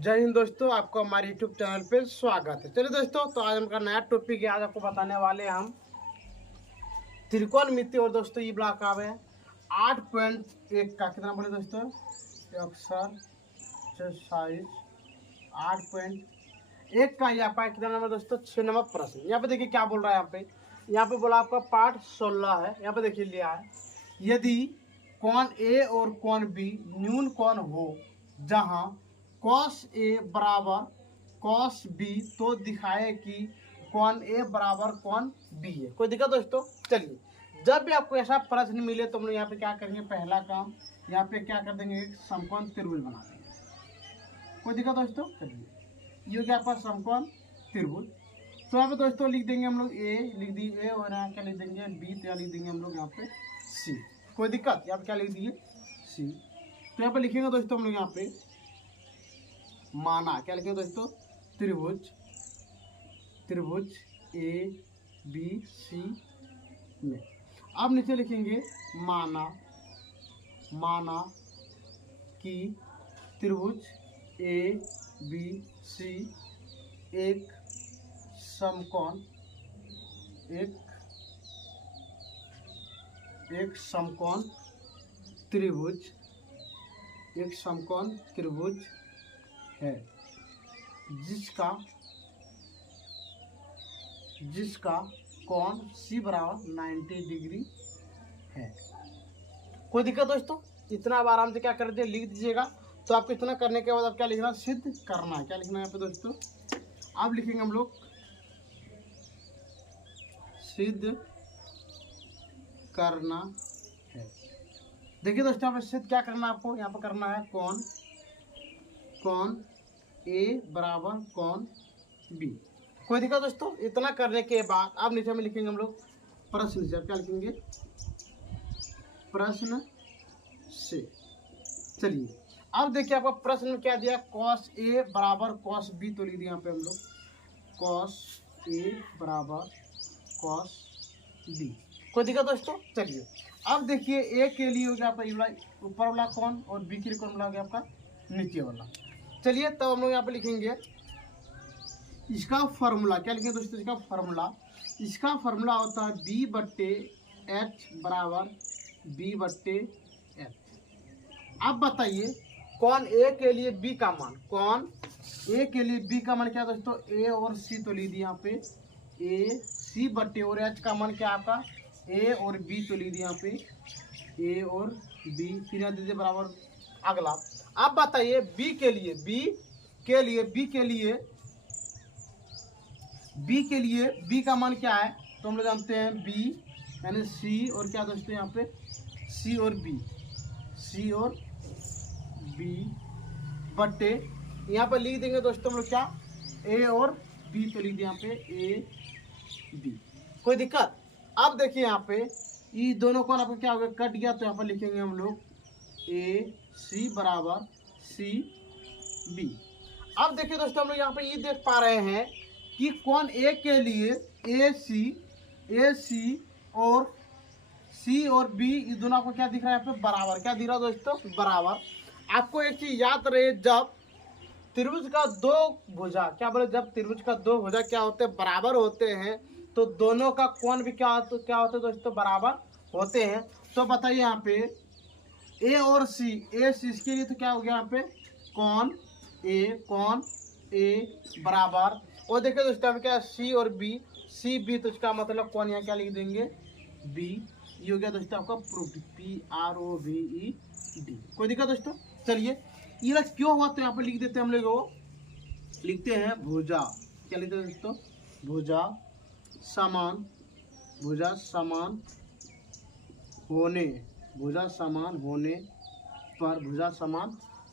जय हिंद दोस्तों, आपको हमारे यूट्यूब चैनल पे स्वागत है। चलिए दोस्तों, तो आज हमारा नया टॉपिक है। आज आपको बताने वाले हैं हम त्रिकोणमिति। और दोस्तों ये ब्लॉक आवे 8.1 का कितना बोले दोस्तों, अक्षर एक्सरसाइज 8.1 का यहाँ पर कितना नंबर दोस्तों, 6 नंबर प्रश्न। यहाँ पे देखिए क्या बोल रहा है। यहाँ पे बोला आपका पार्ट 16 है। यहाँ पे देखिए लिया है, यदि कोण ए और कोण बी न्यून कोण हो जहाँ cos A बराबर cos B, तो दिखाए कि कोण A बराबर कोण B है। कोई दिक्कत दोस्तों? चलिए, जब भी आपको ऐसा प्रश्न मिले तो हम लोग यहाँ पे क्या करेंगे, पहला काम यहाँ पे क्या कर देंगे, एक समकोण त्रिभुज बना देंगे। कोई दिक्कत दोस्तों? चलिए, ये हो गया आपका समकोण त्रिभुज। तो यहाँ पे दोस्तों लिख देंगे हम लोग A, लिख दिए A, और यहाँ क्या लिख देंगे B, तो यहाँ लिख देंगे हम लोग यहाँ पे C। कोई दिक्कत? यहाँ पे क्या लिख दिए C। तो यहाँ पे लिखेंगे दोस्तों हम लोग यहाँ पे माना, क्या लिखेंगे दोस्तों, त्रिभुज ए बी सी में। अब नीचे लिखेंगे माना कि त्रिभुज ए बी सी एक समकोण त्रिभुज है जिसका कोण C बराबर 90 डिग्री है। कोई दिक्कत दोस्तों? इतना अब आराम से क्या कर दिए, लिख दीजिएगा। तो आपको इतना करने के बाद अब क्या लिखना, सिद्ध करना है। क्या लिखना है यहाँ पे दोस्तों, अब लिखेंगे हम लोग सिद्ध करना है। देखिए दोस्तों, यहाँ पे सिद्ध क्या करना है आपको, यहाँ पे करना है कोण A बराबर कोण B। कोई दिक्कत दोस्तों? इतना करने के बाद अब नीचे में लिखेंगे हम लोग प्रश्न से। क्या लिखेंगे, प्रश्न से। चलिए, अब देखिए आपका प्रश्न में क्या दिया, cos A बराबर cos B। तो लिख दिया यहाँ पे हम लोग cos A बराबर cos B। कोई दिक्कत दोस्तों? चलिए, अब देखिए A के लिए हो गया आपका ऊपर वाला कोण, और B के लिए कौन हो गया आपका नीचे वाला। चलिए, तब हम लोग यहाँ पे लिखेंगे इसका फॉर्मूला। क्या लिखेंगे दोस्तों, इसका फॉर्मूला होता है B/H बराबर B/H। अब बताइए कोण A के लिए B का मान, क्या दोस्तों, A और C। तो लिख दिया यहाँ पे A C बट्टे, और H का मान क्या आपका A और B। तो लिख दिया यहाँ पे A और B। फिर यहाँ दीजिए बराबर अगला। अब बताइए B के लिए B का मान क्या है, तो हम लोग जानते हैं B यानी C और क्या दोस्तों यहाँ पे C और B बट्टे यहाँ पे लिख देंगे दोस्तों हम लोग क्या A और B। तो लिख दिया यहाँ पे A B। कोई दिक्कत? अब देखिए यहाँ पे ये दोनों कोण आपका क्या हो गया, कट गया। तो यहाँ पर लिखेंगे हम लोग A C बराबर C B। अब देखिए दोस्तों, हम लोग यहाँ पे ये देख पा रहे हैं कि कोण A के लिए AC और C और B, ये दोनों आपको क्या दिख रहा है यहाँ पे, बराबर। क्या दिख रहा है दोस्तों, बराबर। आपको एक चीज याद रहे, जब त्रिभुज का दो भुजा, क्या बोले, जब त्रिभुज का दो भुजा क्या होते हैं, बराबर होते हैं, तो दोनों का कोण भी क्या होते हैं दोस्तों, बराबर होते हैं। तो बताइए यहाँ पे A और C, इसके लिए तो क्या हो गया यहाँ पे कोण A बराबर, और देखिए दोस्तों क्या C और B, तो इसका मतलब कोण यहाँ क्या लिख देंगे B। ये हो गया दोस्तों आपका प्रूफ, PROVED। कोई दिक्कत दोस्तों? चलिए, ये क्यों हुआ, तो यहाँ पे लिख देते हैं हम लोग, लिखते हैं भुजा। क्या लिखते हैं दोस्तों, भुजा समान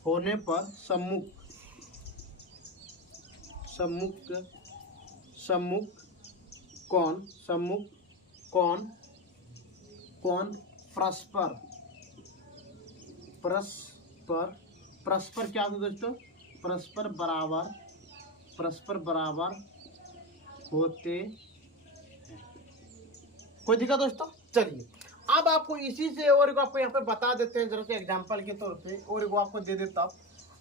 होने पर सम्मुख कोण परस्पर क्या होता है दोस्तों, परस्पर बराबर होते हैं। कोई दिक्कत दोस्तों? चलिए, अब आपको इसी से और आपको यहाँ पे बता देते हैं जरा से एग्जांपल के तौर पे, और वो आपको दे देता।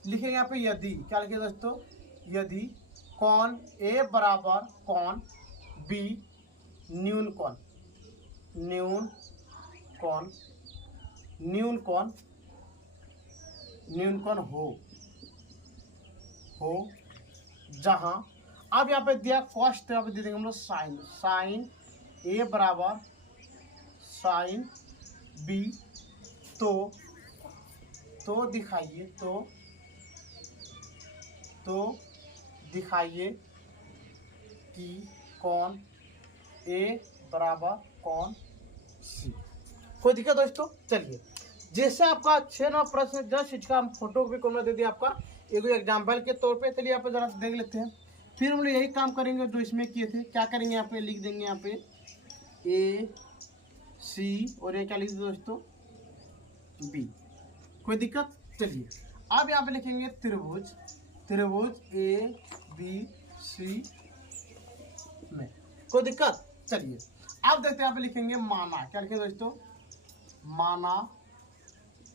लिखेंगे यहाँ पे यदि, क्या लिखेंगे दोस्तों, यदि कौन ए बराबर कौन बी न्यून कौन, न्यून कौन, न्यून कौन, न्यून कौन हो जहां, अब यहाँ पे दिया कॉस्ट, यहाँ पे दे देंगे हम लोग साइन, साइन ए बराबर साइन बी, तो दिखाइए, तो दिखाइए कि कौन ए बराबर कौन सी। कोई दिक्कत दोस्तों? चलिए, जैसे आपका 6 नंबर प्रश्न जस्ट इसका हम फोटो भी कॉमेंट दे दिया आपका एक एग्जाम्पल के तौर पे। चलिए यहाँ पे जरा देख लेते हैं। फिर हम लोग यही काम करेंगे जो इसमें किए थे। क्या करेंगे, यहाँ पे लिख देंगे, यहाँ पे ए सी और ये क्या लिख देंगे दोस्तों, बी। कोई दिक्कत? चलिए अब यहाँ पे लिखेंगे त्रिभुज, त्रिभुज ए बी सी में। कोई दिक्कत? चलिए अब देखते हैं, यहाँ पे लिखेंगे माना, क्या लिखेंगे दोस्तों, माना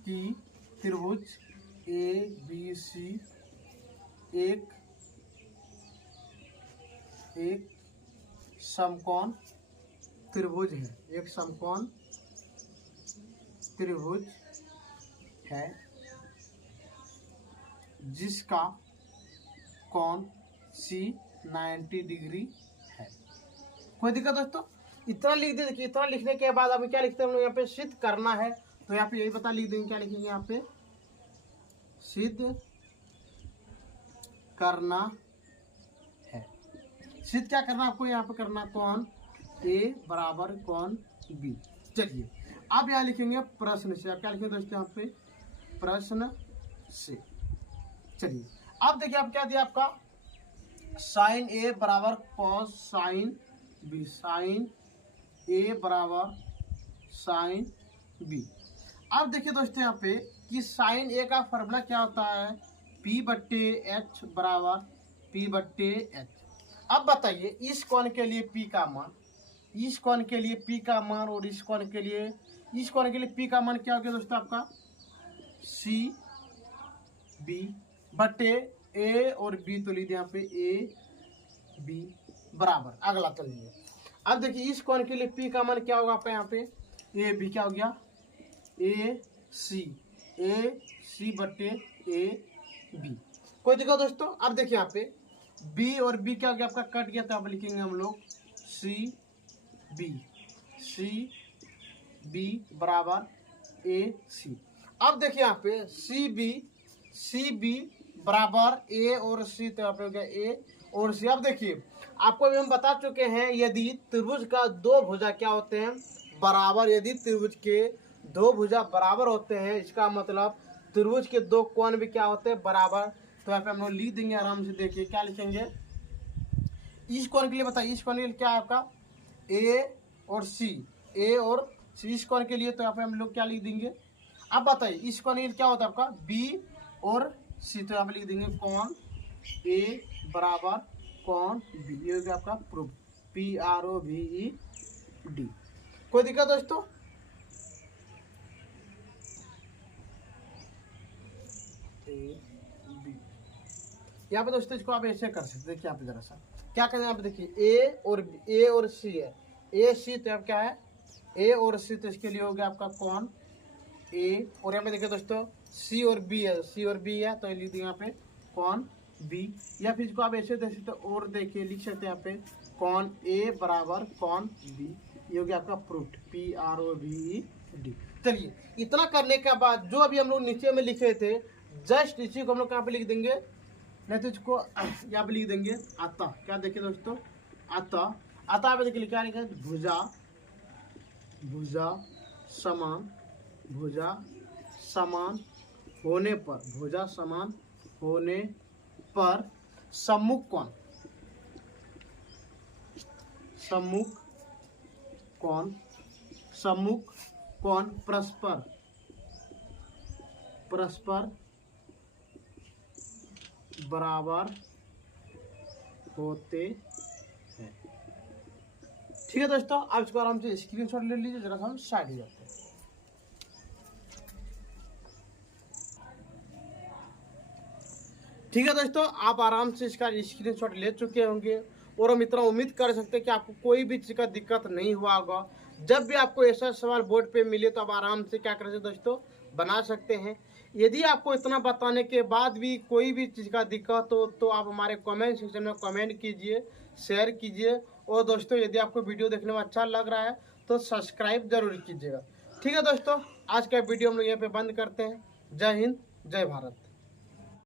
कि त्रिभुज ए बी सी एक समकोण त्रिभुज है, एक समकोण त्रिभुज है जिसका कोण सी 90 डिग्री है। कोई दिक्कत दोस्तों? इतना लिख दे। देखिए इतना लिखने के बाद हमें क्या लिखते हैं हम लोग, यहाँ पे सिद्ध करना है, तो यहाँ पे यही बता लिख देंगे, क्या लिखेंगे यहाँ पे, सिद्ध करना है। सिद्ध क्या करना आपको, यहाँ पे करना कौन ए बराबर कौन बी। चलिए अब यहाँ लिखेंगे प्रश्न से। आप क्या लिखेंगे दोस्तों, यहाँ पे प्रश्न से। चलिए अब देखिए आप क्या दिया, आपका साइन ए बराबर कॉस साइन बी, साइन ए बराबर साइन बी। अब देखिए दोस्तों यहाँ पे कि साइन ए का फॉर्मूला क्या होता है, पी बट्टे एच बराबर पी बट्टे एच। अब बताइए इस कोण के लिए पी का मान, इस कोण के लिए पी का मान, और इस कोण के लिए पी का मान क्या हो गया दोस्तों, आपका सी बी बट्टे ए और बी, तो लीजिए यहाँ पे ए बी बराबर। अगला चलिए अब देखिए इस कोण के लिए पी का मान क्या होगा, आपका यहाँ पे ए बी क्या हो गया, ए सी बट्टे ए बी। कोई दिक्कत दोस्तों? अब देखिए यहाँ पे बी और बी क्या हो गया, आपका कट गया, तो आप लिखेंगे हम लोग सी बी बराबर ए सी। अब देखिए यहाँ पे सी बी बराबर ए और सी, तो यहाँ पे हो गया ए और सी। अब देखिए आपको भी हम बता चुके हैं, यदि त्रिभुज का दो भुजा क्या होते हैं, बराबर, यदि त्रिभुज के दो भुजा बराबर होते हैं, इसका मतलब त्रिभुज के दो कोण भी क्या होते हैं, बराबर। तो यहाँ पे हम लोग लिख देंगे आराम से। देखिए क्या लिखेंगे, इस कोण के लिए बताइए, इस कोण के लिए क्या है आपका ए और सी, ए और सी इस कोण के लिए, तो यहाँ पे हम लोग क्या लिख देंगे। अब बताइए इस कोण के लिए क्या होता है आपका बी और सी, तो यहाँ पे लिख देंगे कोण ए बराबर कोण बी। ये हो गया आपका प्रूफ, PROVED। कोई दिक्कत दोस्तों? यहाँ पे दोस्तों इसको आप ऐसे कर सकते, देखिए यहाँ पे जरा सा क्या करें, यहाँ पे देखिए ए और सी है, ए सी, तो अब क्या है ए और सी, तो इसके लिए हो गया आपका कोण ए, और यहाँ पे देखिए दोस्तों सी और बी है, तो लिख दिए यहाँ पे कोण बी। या फिर इसको आप ऐसे देख सकते और देखिए लिख सकते हैं यहाँ पे कोण ए बराबर कोण बी। ये हो गया आपका प्रूफ, PROVED। चलिए इतना करने के बाद जो अभी हम लोग नीचे में लिखे थे, जस्ट इसी को हम लोग यहाँ पे लिख देंगे, नहीं तो इसको यहाँ पे लिख देंगे अतः। क्या देखिए दोस्तों, अतः पे देखिए क्या लिखा, भुजा समान होने पर सम्मुख कोण परस्पर बराबर होते हैं। ठीक है दोस्तों, अब इसको आराम से स्क्रीनशॉट ले लीजिए, जरा सा हम साइड हो जाते हैं। ठीक है दोस्तों, आप आराम से इसका स्क्रीनशॉट ले चुके होंगे और मित्रों उम्मीद कर सकते हैं कि आपको कोई भी चीज़ का दिक्कत नहीं हुआ होगा। जब भी आपको ऐसा सवाल बोर्ड पे मिले तो आप आराम से क्या कर सकते दोस्तों, बना सकते हैं। यदि आपको इतना बताने के बाद भी कोई भी चीज़ का दिक्कत हो तो आप हमारे कमेंट सेक्शन में कमेंट कीजिए, शेयर कीजिए और दोस्तों यदि आपको वीडियो देखने में अच्छा लग रहा है तो सब्सक्राइब जरूर कीजिएगा। ठीक है दोस्तों, आज का वीडियो हम लोग यहाँ पे बंद करते हैं। जय हिंद, जय भारत।